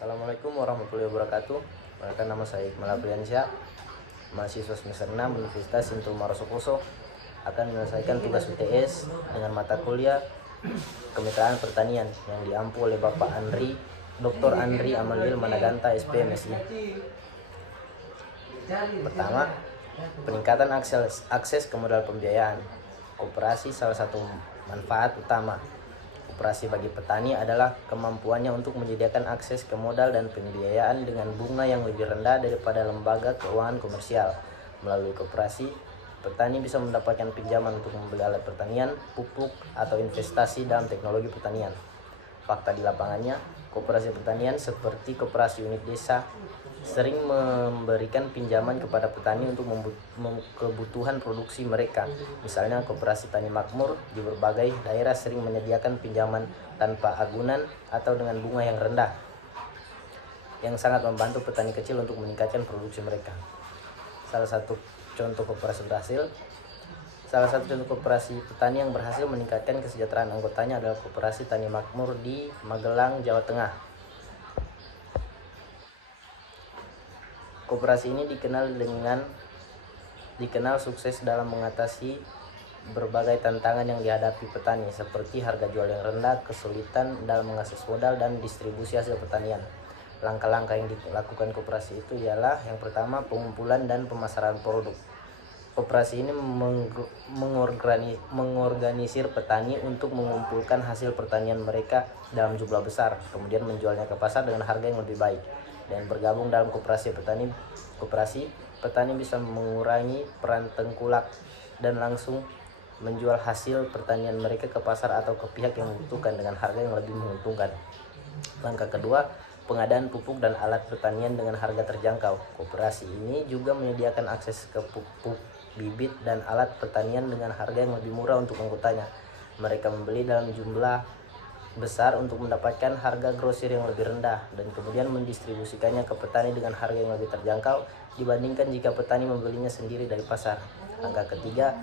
Assalamualaikum warahmatullahi wabarakatuh. Perkenalkan, nama saya Iqmal Apriansyah, mahasiswa semester 6 Universitas Sintul Marosoposo, akan menyelesaikan tugas UTS dengan mata kuliah Kemitraan Pertanian yang diampu oleh Bapak Dr. Andri Amanil Managanta, SPMSI. Pertama, peningkatan akses ke modal pembiayaan. Koperasi salah satu manfaat utama koperasi bagi petani adalah kemampuannya untuk menyediakan akses ke modal dan pembiayaan dengan bunga yang lebih rendah daripada lembaga keuangan komersial. Melalui koperasi, petani bisa mendapatkan pinjaman untuk membeli alat pertanian, pupuk, atau investasi dalam teknologi pertanian. Fakta di lapangannya, koperasi pertanian seperti koperasi unit desa sering memberikan pinjaman kepada petani untuk kebutuhan produksi mereka. Misalnya koperasi tani makmur di berbagai daerah sering menyediakan pinjaman tanpa agunan atau dengan bunga yang rendah, yang sangat membantu petani kecil untuk meningkatkan produksi mereka. Salah satu contoh koperasi petani yang berhasil meningkatkan kesejahteraan anggotanya adalah koperasi tani makmur di Magelang, Jawa Tengah. Koperasi ini dikenal sukses dalam mengatasi berbagai tantangan yang dihadapi petani, seperti harga jual yang rendah, kesulitan dalam mengakses modal, dan distribusi hasil pertanian. Langkah-langkah yang dilakukan koperasi itu ialah: yang pertama, pengumpulan dan pemasaran produk. Koperasi ini mengorganisir petani untuk mengumpulkan hasil pertanian mereka dalam jumlah besar, kemudian menjualnya ke pasar dengan harga yang lebih baik. Dan bergabung dalam koperasi, petani bisa mengurangi peran tengkulak dan langsung menjual hasil pertanian mereka ke pasar atau ke pihak yang membutuhkan dengan harga yang lebih menguntungkan. Langkah kedua, pengadaan pupuk dan alat pertanian dengan harga terjangkau. Koperasi ini juga menyediakan akses ke pupuk, bibit, dan alat pertanian dengan harga yang lebih murah untuk anggotanya. Mereka membeli dalam jumlah besar untuk mendapatkan harga grosir yang lebih rendah dan kemudian mendistribusikannya ke petani dengan harga yang lebih terjangkau dibandingkan jika petani membelinya sendiri dari pasar. Langkah ketiga,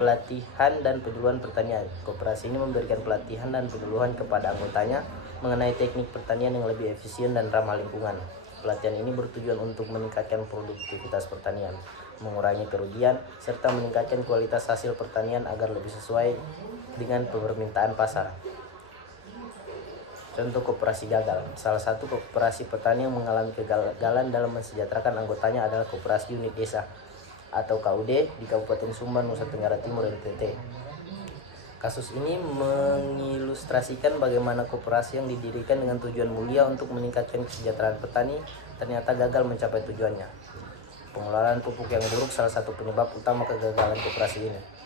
pelatihan dan penyuluhan pertanian. Koperasi ini memberikan pelatihan dan penyuluhan kepada anggotanya mengenai teknik pertanian yang lebih efisien dan ramah lingkungan. Pelatihan ini bertujuan untuk meningkatkan produktivitas pertanian, mengurangi kerugian, serta meningkatkan kualitas hasil pertanian agar lebih sesuai dengan permintaan pasar. Contoh koperasi gagal. Salah satu koperasi petani yang mengalami kegagalan dalam mensejahterakan anggotanya adalah koperasi unit desa atau KUD di Kabupaten Sumbar, Nusa Tenggara Timur, NTT. Kasus ini mengilustrasikan bagaimana koperasi yang didirikan dengan tujuan mulia untuk meningkatkan kesejahteraan petani ternyata gagal mencapai tujuannya. Pengelolaan pupuk yang buruk salah satu penyebab utama kegagalan koperasi ini.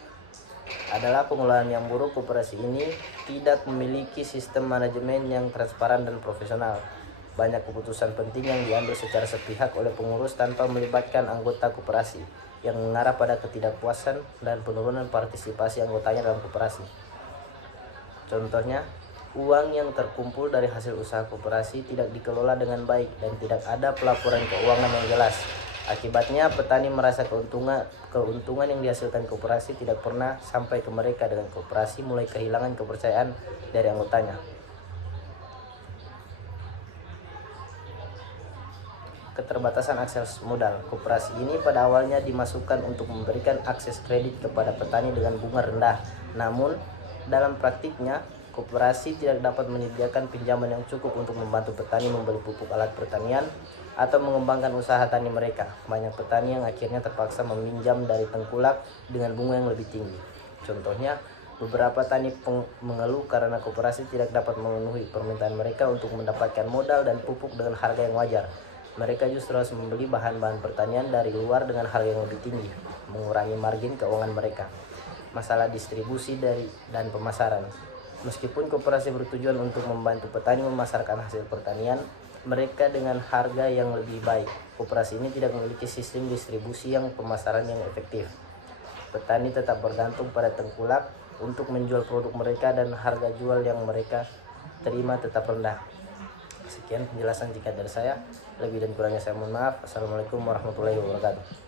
Adalah pengelolaan yang buruk. Koperasi ini tidak memiliki sistem manajemen yang transparan dan profesional. Banyak keputusan penting yang diambil secara sepihak oleh pengurus tanpa melibatkan anggota koperasi, yang mengarah pada ketidakpuasan dan penurunan partisipasi anggotanya dalam koperasi. Contohnya, uang yang terkumpul dari hasil usaha koperasi tidak dikelola dengan baik dan tidak ada pelaporan keuangan yang jelas. Akibatnya, petani merasa keuntungan yang dihasilkan koperasi tidak pernah sampai ke mereka, dengan koperasi mulai kehilangan kepercayaan dari anggotanya. Keterbatasan akses modal. Koperasi ini pada awalnya dimasukkan untuk memberikan akses kredit kepada petani dengan bunga rendah. Namun, dalam praktiknya, koperasi tidak dapat menyediakan pinjaman yang cukup untuk membantu petani membeli pupuk, alat pertanian, atau mengembangkan usaha tani mereka. Banyak petani yang akhirnya terpaksa meminjam dari tengkulak dengan bunga yang lebih tinggi. Contohnya, beberapa tani mengeluh karena koperasi tidak dapat memenuhi permintaan mereka untuk mendapatkan modal dan pupuk dengan harga yang wajar. Mereka justru harus membeli bahan-bahan pertanian dari luar dengan harga yang lebih tinggi, mengurangi margin keuangan mereka. Masalah distribusi dan pemasaran. Meskipun koperasi bertujuan untuk membantu petani memasarkan hasil pertanian mereka dengan harga yang lebih baik, koperasi ini tidak memiliki sistem distribusi yang pemasaran yang efektif. Petani tetap bergantung pada tengkulak untuk menjual produk mereka dan harga jual yang mereka terima tetap rendah. Sekian penjelasan singkat dari saya. Lebih dan kurangnya saya mohon maaf. Assalamualaikum warahmatullahi wabarakatuh.